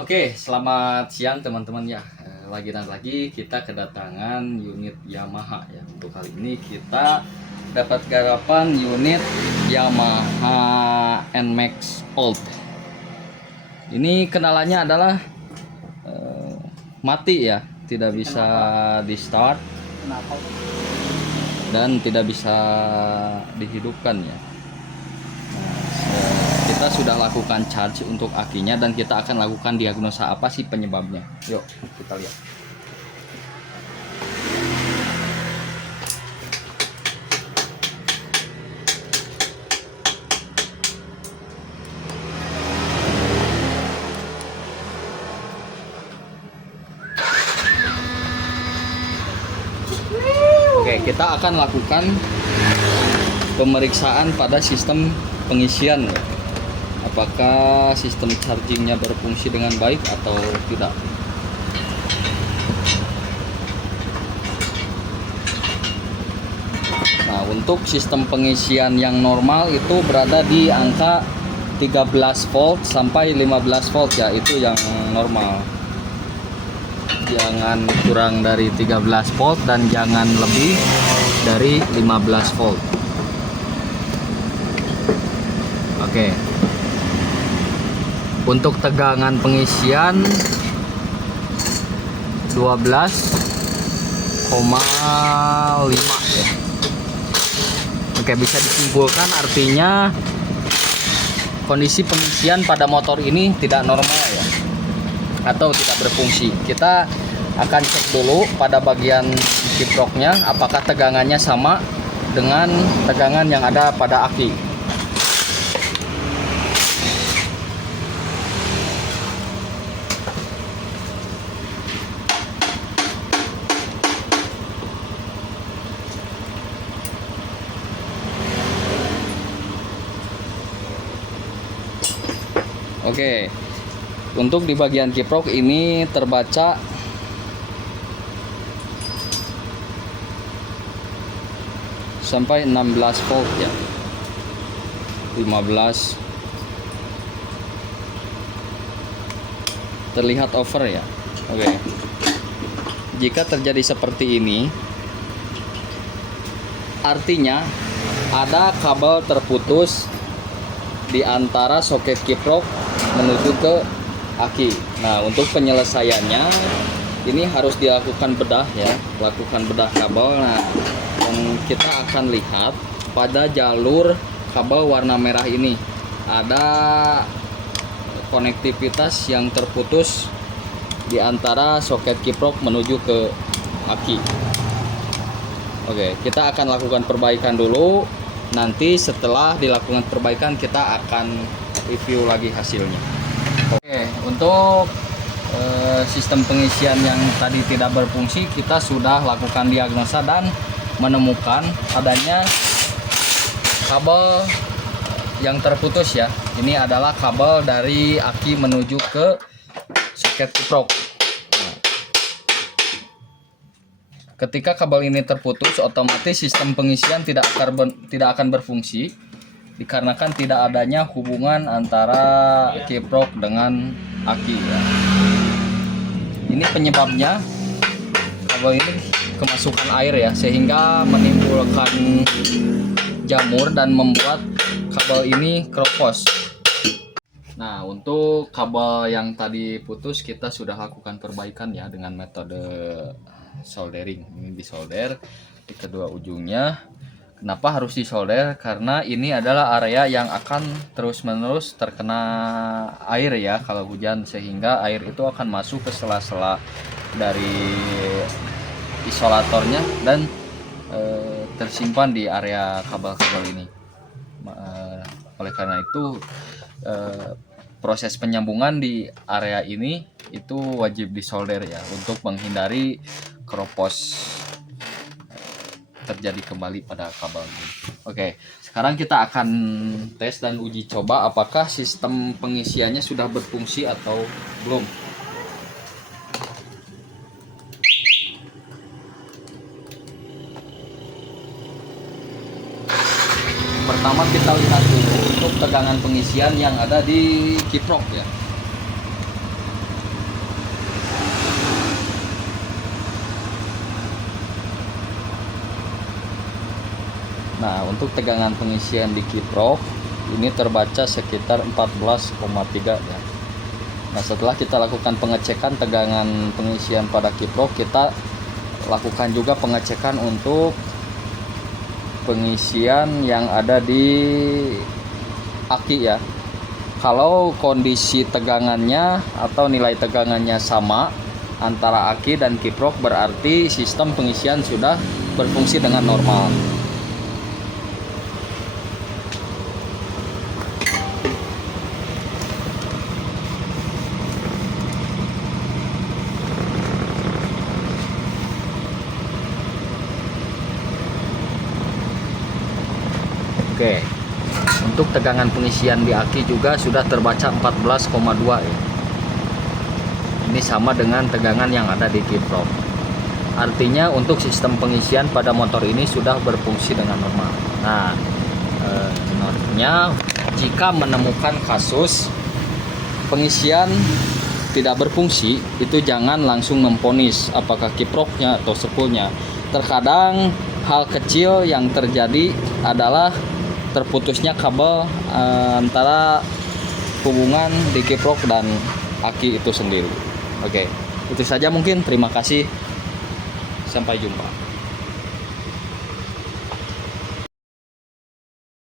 Oke, selamat siang teman-teman ya. Lagi dan lagi kita kedatangan unit Yamaha ya. Untuk kali ini kita dapat garapan unit Yamaha NMAX Old. Ini kendalanya adalah mati ya, tidak bisa di start dan tidak bisa dihidupkan ya. Kita sudah lakukan charge untuk akinya dan kita akan lakukan diagnosa apa sih penyebabnya. Yuk kita lihat. Oke, kita akan lakukan pemeriksaan pada sistem pengisian. Apakah sistem chargingnya berfungsi dengan baik atau tidak. Nah, untuk sistem pengisian yang normal itu berada di angka 13 volt sampai 15 volt ya, itu yang normal. Jangan kurang dari 13 volt dan jangan lebih dari 15 volt. Oke. Untuk tegangan pengisian 12,5 ya. Oke, bisa disimpulkan artinya kondisi pengisian pada motor ini tidak normal ya, atau tidak berfungsi. Kita akan cek dulu pada bagian kiproknya apakah tegangannya sama dengan tegangan yang ada pada aki. Oke, untuk di bagian kiprok ini terbaca sampai 16 volt ya, 15 terlihat over ya. Oke, jika terjadi seperti ini artinya ada kabel terputus di antara soket kiprok menuju ke aki. Nah, untuk penyelesaiannya ini harus dilakukan bedah ya, lakukan bedah kabel. Nah, dan kita akan lihat pada jalur kabel warna merah ini ada konektivitas yang terputus di antara soket kiprok menuju ke aki. Oke, kita akan lakukan perbaikan dulu. Nanti setelah dilakukan perbaikan kita akan review lagi hasilnya. Oke, untuk sistem pengisian yang tadi tidak berfungsi, kita sudah lakukan diagnosa dan menemukan adanya kabel yang terputus ya. Ini adalah kabel dari aki menuju ke soket kiprok. Ketika kabel ini terputus, otomatis sistem pengisian tidak akan berfungsi dikarenakan tidak adanya hubungan antara kiprok dengan aki ya. Ini penyebabnya kabel ini kemasukan air ya, sehingga menimbulkan jamur dan membuat kabel ini keropos. Nah, untuk kabel yang tadi putus kita sudah lakukan perbaikan ya dengan metode soldering. Ini disolder di kedua ujungnya. Kenapa harus disolder? Karena ini adalah area yang akan terus-menerus terkena air ya kalau hujan, sehingga air itu akan masuk ke sela-sela dari isolatornya dan tersimpan di area kabel-kabel ini. Oleh karena itu proses penyambungan di area ini itu wajib disolder ya, untuk menghindari keropos terjadi kembali pada kabel ini. Oke, sekarang kita akan tes dan uji coba apakah sistem pengisiannya sudah berfungsi atau belum. Pertama kita lihat dulu untuk tegangan pengisian yang ada di kiprok ya. Nah, untuk tegangan pengisian di kiprok ini terbaca sekitar 14,3 ya. Nah, setelah kita lakukan pengecekan tegangan pengisian pada kiprok, kita lakukan juga pengecekan untuk pengisian yang ada di aki ya. Kalau kondisi tegangannya atau nilai tegangannya sama antara aki dan kiprok, berarti sistem pengisian sudah berfungsi dengan normal. Oke. Untuk tegangan pengisian di aki juga sudah terbaca 14,2 ya. Ini sama dengan tegangan yang ada di kiprok. Artinya untuk sistem pengisian pada motor ini sudah berfungsi dengan normal. Nah, sebenarnya jika menemukan kasus pengisian tidak berfungsi, itu jangan langsung memvonis apakah kiproknya atau spoolnya. Terkadang hal kecil yang terjadi adalah terputusnya kabel antara hubungan di kiprok dan aki itu sendiri. Oke, itu saja mungkin. Terima kasih. Sampai jumpa.